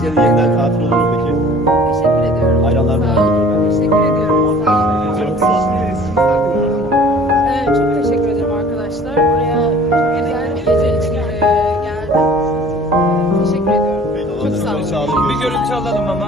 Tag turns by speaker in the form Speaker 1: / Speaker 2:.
Speaker 1: Türkiye'de yeniden tatil olur mu peki?
Speaker 2: Teşekkür ediyorum.
Speaker 1: Hayranlar merak ediyor.
Speaker 2: Teşekkür ediyorum. Sağ olun.
Speaker 1: Ee, çok sağ olun.
Speaker 2: Ee, çok teşekkür ederim arkadaşlar. Buraya güzel bir gece için e, geldim. Teşekkür ediyorum. Çok sağ olun.
Speaker 1: Sağ olun.
Speaker 3: Bir görüntü alalım ama.